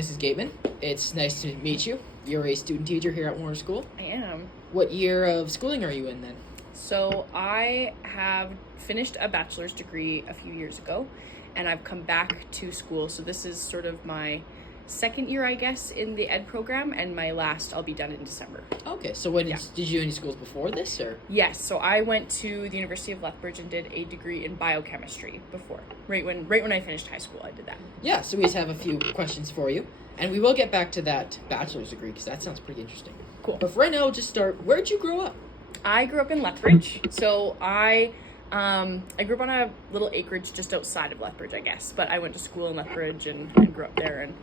Mrs. Gateman. It's nice to meet you. You're a student teacher here at Warner School. I am. What year of schooling are you in then? So I have finished a bachelor's degree a few years ago, and I've come back to school. So this is sort of my second year, I guess, in the ed program, and my last I'll be done in December. Okay, so did you do any schools before this, or? Yes, so I went to the University of Lethbridge and did a degree in biochemistry before. Right when I finished high school, I did that. Yeah, so we just have a few questions for you, and we will get back to that bachelor's degree because that sounds pretty interesting. Cool. But for right now, just start. Where'd you grow up? I grew up in Lethbridge, so I grew up on a little acreage just outside of Lethbridge, I guess. But I went to school in Lethbridge and grew up there and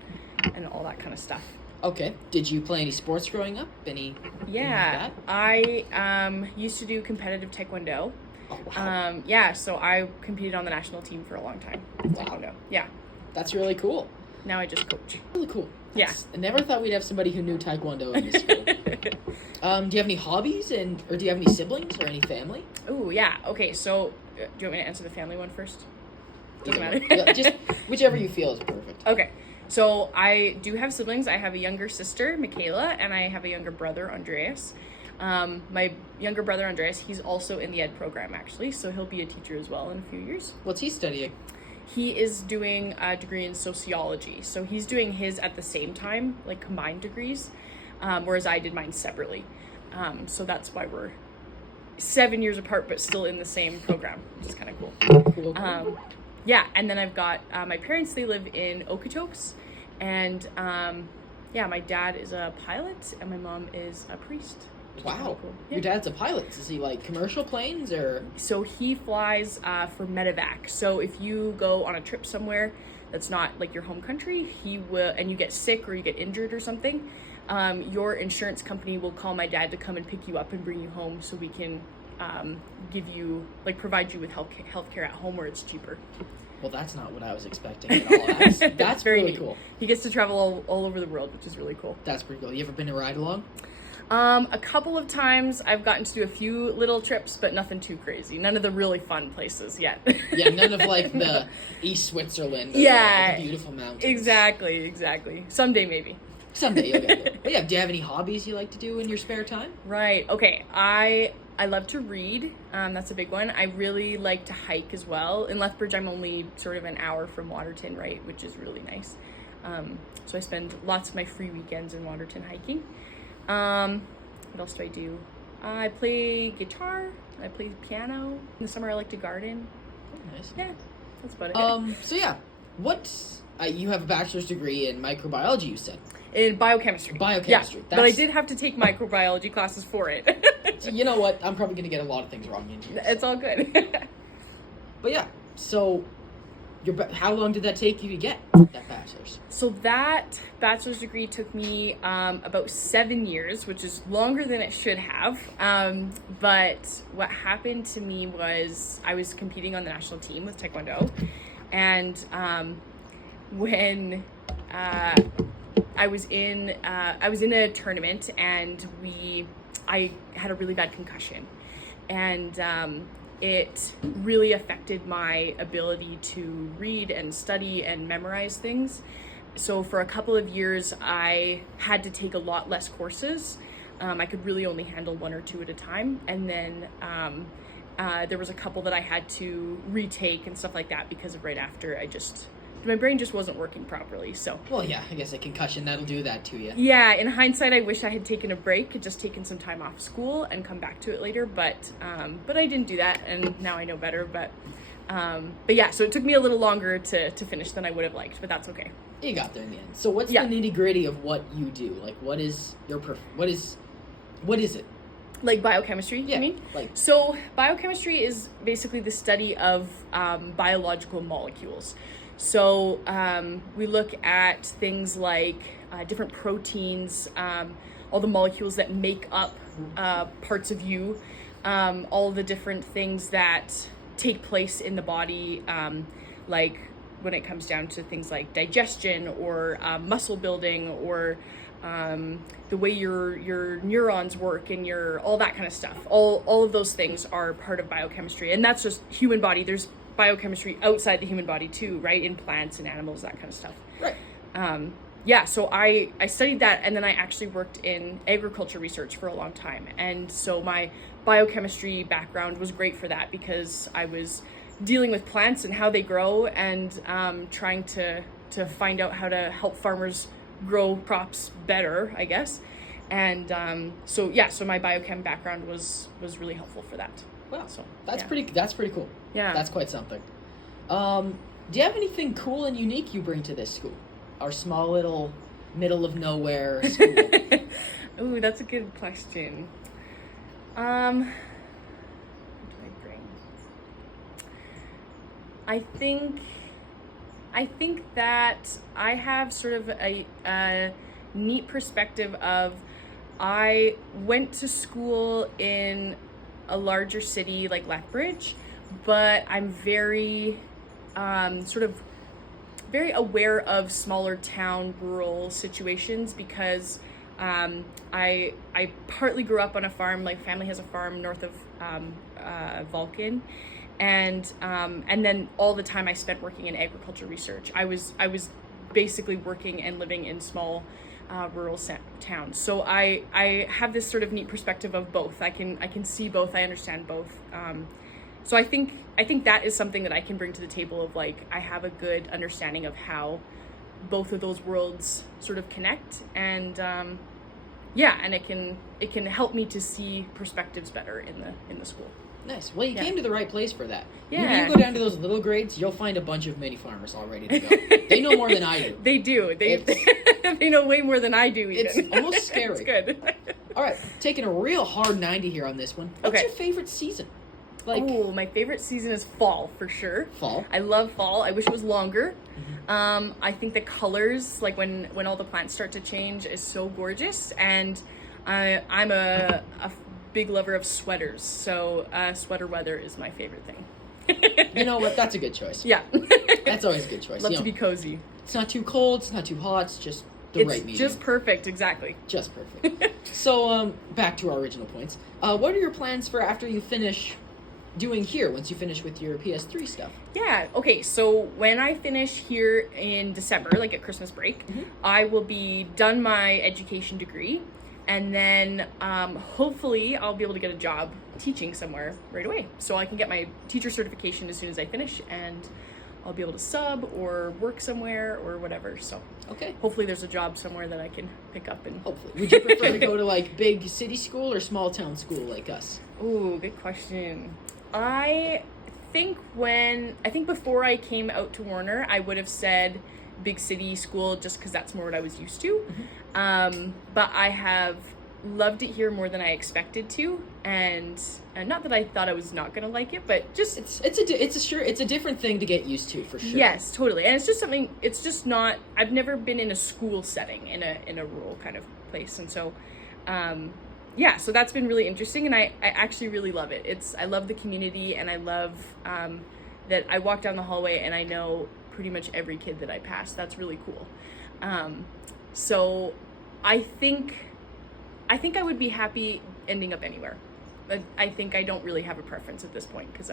all that kind of stuff. Okay. Did you play any sports growing up? Yeah, I used to do competitive taekwondo. Oh, wow. So I competed on the national team for a long time. Wow. Taekwondo. Yeah. That's really cool. Now I just coach. Really cool. Yeah. I never thought we'd have somebody who knew taekwondo in this school. Do you have any hobbies or do you have any siblings or any family? Oh, yeah. Okay, so do you want me to answer the family one first? Doesn't matter. Yeah, just whichever you feel is perfect. Okay. So I do have siblings. I have a younger sister, Michaela, and I have a younger brother, Andreas. My younger brother, Andreas, he's also in the ed program, actually, so he'll be a teacher as well in a few years. What's he studying? He is doing a degree in sociology, so he's doing his at the same time, like combined degrees, whereas I did mine separately. So that's why we're 7 years apart, but still in the same program, which is kind of cool. Yeah, and then I've got my parents, they live in Okotoks, and my dad is a pilot, and my mom is a priest. Wow. Cool. Yeah. Your dad's a pilot. Is he like commercial planes or? So he flies for medevac. So if you go on a trip somewhere that's not like your home country, he will, and you get sick or you get injured or something, your insurance company will call my dad to come and pick you up and bring you home so we can provide you with healthcare at home where it's cheaper. Well, that's not what I was expecting at all. That's very really neat. Cool. He gets to travel all over the world, which is really cool. That's pretty cool. You ever been to ride along? A couple of times. I've gotten to do a few little trips, but nothing too crazy. None of the really fun places yet. Yeah, none of like the East Switzerland or yeah, the beautiful mountains. Exactly. Someday maybe. Someday you'll get there. But yeah, do you have any hobbies you like to do in your spare time? Right. Okay. I love to read. That's a big one. I really like to hike as well. In Lethbridge, I'm only sort of an hour from Waterton, right, which is really nice. So I spend lots of my free weekends in Waterton hiking. What else do I do? I play guitar. I play piano. In the summer, I like to garden. Oh, nice. Yeah, that's about it. So yeah, you have a bachelor's degree in microbiology, you said? In biochemistry. Biochemistry. Yeah, but I did have to take microbiology classes for it. So you know what? I'm probably going to get a lot of things wrong in here. It's all good. But yeah, so how long did that take you to get that bachelor's? So that bachelor's degree took me about 7 years, which is longer than it should have. But what happened to me was I was competing on the national team with Taekwondo. And when I was in a tournament and I had a really bad concussion. And it really affected my ability to read and study and memorize things. So for a couple of years, I had to take a lot less courses. I could really only handle one or two at a time. And then there was a couple that I had to retake and stuff like that because of right after my brain just wasn't working properly. So well, yeah, I guess a concussion, that'll do that to you. Yeah, in hindsight, I wish I had taken a break and just taken some time off school and come back to it later, but I didn't do that, and now I know better. But yeah, so it took me a little longer to finish than I would have liked, but that's okay. You got there in the end. So what's the nitty gritty of what you do? Like, what is it? Like biochemistry, yeah, you mean? So biochemistry is basically the study of biological molecules. So we look at things like different proteins, all the molecules that make up parts of you, all the different things that take place in the body, like when it comes down to things like digestion or muscle building or the way your neurons work and all that kind of stuff. All of those things are part of biochemistry, and that's just human body. There's biochemistry outside the human body too, right? In plants and animals, that kind of stuff. Right. yeah, so I studied that, and then I actually worked in agriculture research for a long time. And so my biochemistry background was great for that, because I was dealing with plants and how they grow, and trying to find out how to help farmers grow crops better, I guess. And so my biochem background was really helpful for that. Wow, So that's yeah. pretty cool. Yeah. That's quite something. Do you have anything cool and unique you bring to this school? Our small little middle of nowhere school. Ooh, that's a good question. What do I bring? I think that I have sort of a neat perspective of, I went to school in a larger city like Lethbridge, but I'm very sort of very aware of smaller town rural situations, because I partly grew up on a farm. Like, family has a farm north of Vulcan, and then all the time I spent working in agriculture research. I was basically working and living in small rural towns. So I have this sort of neat perspective of both. I can see both. I understand both. So I think that is something that I can bring to the table, of like, I have a good understanding of how both of those worlds sort of connect, and and it can help me to see perspectives better in the school. Nice. Well, you came to the right place for that. Yeah. You go down to those little grades, you'll find a bunch of mini farmers all ready to go. They know more than I do. They do. They know way more than I do, even. It's almost scary. It's good. All right, taking a real hard 90 here on this one. What's your favorite season? Oh, my favorite season is fall, for sure. Fall. I love fall. I wish it was longer. I think the colors, like when all the plants start to change, is so gorgeous. And I'm a big lover of sweaters, so sweater weather is my favorite thing. You know what? That's a good choice. Yeah. That's always a good choice. Love to be cozy. It's not too cold, it's not too hot, it's just the right medium. It's just perfect, exactly. Just perfect. So, back to our original points. What are your plans for after you finish doing here, once you finish with your PS3 stuff? Yeah, okay, so when I finish here in December, like at Christmas break, I will be done my education degree, and then hopefully I'll be able to get a job teaching somewhere right away. So I can get my teacher certification as soon as I finish, and I'll be able to sub or work somewhere or whatever. So okay, hopefully there's a job somewhere that I can pick up. And hopefully. Would you prefer to go to like big city school or small town school like us? Ooh, good question. I think before I came out to Warner, I would have said big city school, just because that's more what I was used to. But I have loved it here more than I expected to, and not that I thought I was not gonna like it, but just it's a different thing to get used to, for sure. Yes, totally. And it's just something. It's just not. I've never been in a school setting in a rural kind of place, and so. Yeah, so that's been really interesting, and I actually really love it. I love the community, and I love that I walk down the hallway and I know pretty much every kid that I pass. That's really cool. So I think I would be happy ending up anywhere. But I think I don't really have a preference at this point, because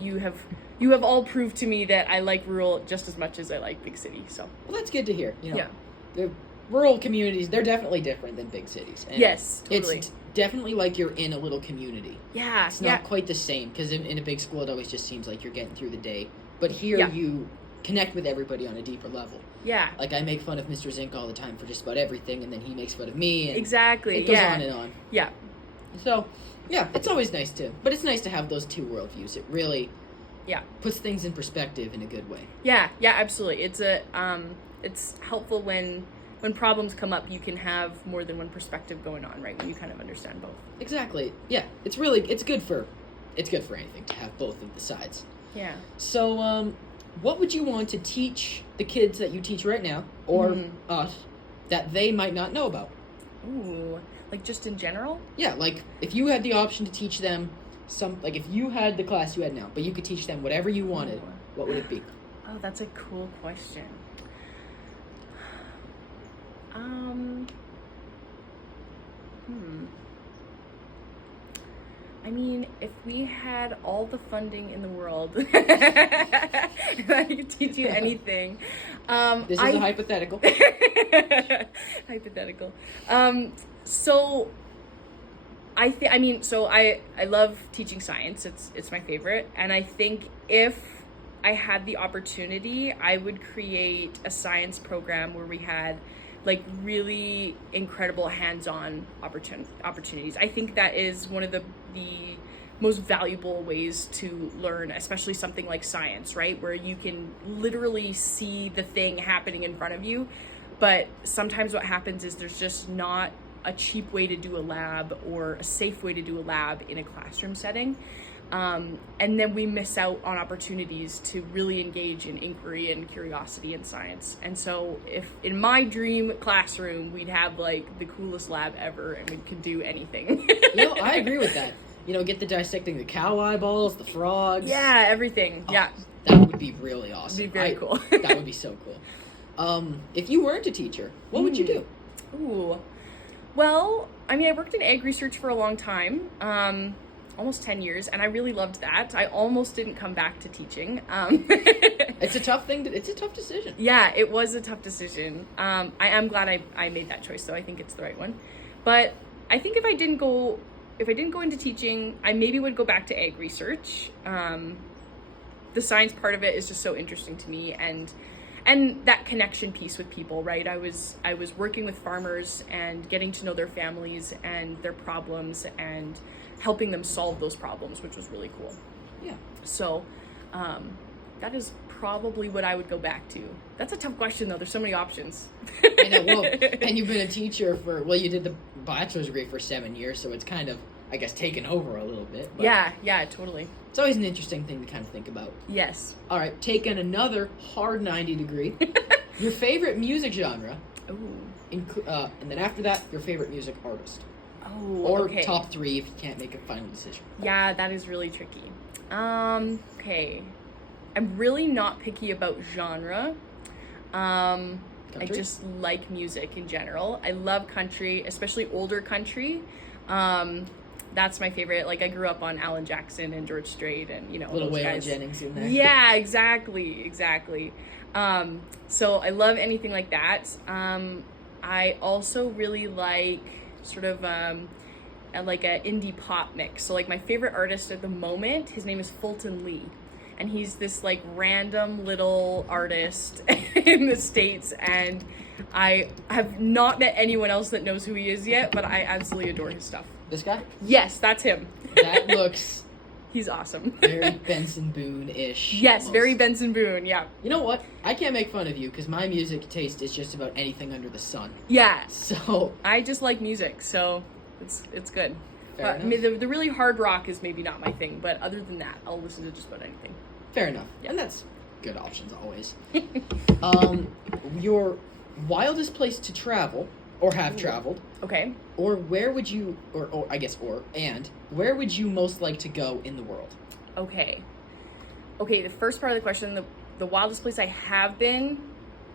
you have all proved to me that I like rural just as much as I like big city. So well, that's good to hear. Yeah. The rural communities, they're definitely different than big cities. And yes, totally. It's definitely like you're in a little community. Yeah. It's not quite the same, because in a big school, it always just seems like you're getting through the day. But here, you connect with everybody on a deeper level. Yeah. Like, I make fun of Mr. Zink all the time for just about everything, and then he makes fun of me. And exactly. It goes on and on. Yeah. So, yeah, it's always nice but it's nice to have those two worldviews. It really puts things in perspective in a good way. Yeah, absolutely. It's helpful when problems come up, you can have more than one perspective going on, right? When you kind of understand both. Exactly. Yeah. It's good for anything to have both of the sides. Yeah. So, what would you want to teach the kids that you teach right now, or us, that they might not know about? Ooh, like just in general? Yeah, like if you had the option to teach them if you had the class you had now, but you could teach them whatever you wanted, what would it be? Oh, that's a cool question. I mean, if we had all the funding in the world, I could teach you anything. This is a hypothetical. Hypothetical. So I love teaching science. It's my favorite, and I think if I had the opportunity, I would create a science program where we had like really incredible hands-on opportunities. I think that is one of the most valuable ways to learn, especially something like science, right? Where you can literally see the thing happening in front of you. But sometimes what happens is there's just not a cheap way to do a lab or a safe way to do a lab in a classroom setting. And then we miss out on opportunities to really engage in inquiry and curiosity in science. And so if in my dream classroom, we'd have like the coolest lab ever and we could do anything. I agree with that. Get the dissecting the cow eyeballs, the frogs. Yeah, everything. Yeah. That would be really awesome. It'd be very cool. That would be so cool. If you weren't a teacher, what would you do? Ooh. Well, I mean, I worked in ag research for a long time. Almost 10 years, and I really loved that. I almost didn't come back to teaching. It's a tough thing. It's a tough decision. Yeah, it was a tough decision. I am glad I made that choice, though. I think it's the right one. But I think if I didn't go into teaching, I maybe would go back to ag research. The science part of it is just so interesting to me, and that connection piece with people, right? I was working with farmers and getting to know their families and their problems and helping them solve those problems, which was really cool. Yeah. So that is probably what I would go back to. That's a tough question, though. There's so many options. I know. Well, and you've been a teacher you did the bachelor's degree for 7 years, so it's kind of, I guess, taken over a little bit. But yeah, totally. It's always an interesting thing to kind of think about. Yes. All right, taking another hard 90 degree. Your favorite music genre. Ooh. And then after that, your favorite music artist. Oh, or okay. top 3 if you can't make a final decision. Yeah, that is really tricky. Okay. I'm really not picky about genre. I just like music in general. I love country, especially older country. That's my favorite. Like, I grew up on Alan Jackson and George Strait and, Little those Waylon guys. Jennings in there. Yeah, exactly. So I love anything like that. I also really like sort of like a indie pop mix. So like my favorite artist at the moment, his name is Fulton Lee, and he's this like random little artist in the States, and I have not met anyone else that knows who he is yet, but I absolutely adore his stuff. This guy? Yes, that's him. That looks he's awesome. very Benson Boone-ish. Yes, almost. very Benson Boone, yeah. You know what? I can't make fun of you because my music taste is just about anything under the sun. Yeah. So I just like music, so it's good. Fair But enough. the really hard rock is maybe not my thing, but other than that, I'll listen to just about anything. Fair enough. Yeah. And that's good options always. Your wildest place to travel or have traveled, Okay. or where would you where would you most like to go in the world? Okay, the first part of the question, the wildest place I have been,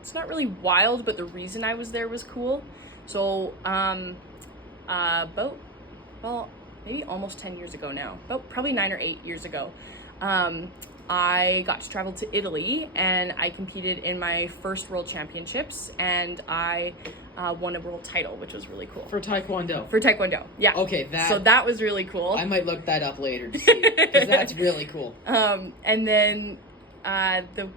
it's not really wild, but the reason I was there was cool. So, maybe almost 10 years ago now, probably 9 or 8 years ago, I got to travel to Italy, and I competed in my first world championships, and I won a world title, which was really cool. For Taekwondo. For Taekwondo, yeah. Okay, So that was really cool. I might look that up later to see, because that's really cool. And then the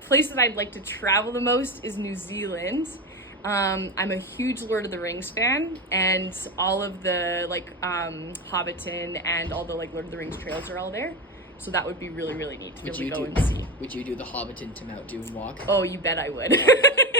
place that I'd like to travel the most is New Zealand. I'm a huge Lord of the Rings fan, and all of the Hobbiton and all the Lord of the Rings trails are all there. So that would be really, really neat to be able to go and see. Would you do the Hobbiton to Mount Doom walk? Oh, you bet I would.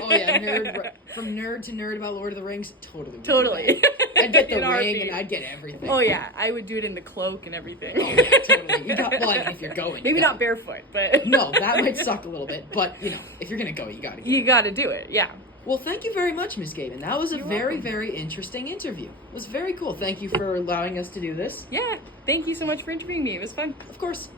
Oh yeah, from nerd to nerd about Lord of the Rings, totally. Totally. I'd get the ring and I'd get everything. Oh yeah, I would do it in the cloak and everything. Oh yeah, totally. If you're going. Maybe not barefoot, but... No, that might suck a little bit, but if you're gonna go, you gotta go. You gotta do it, yeah. Well, thank you very much, Ms. Gateman. That was a very, very interesting interview. It was very cool. Thank you for allowing us to do this. Yeah, thank you so much for interviewing me. It was fun. Of course.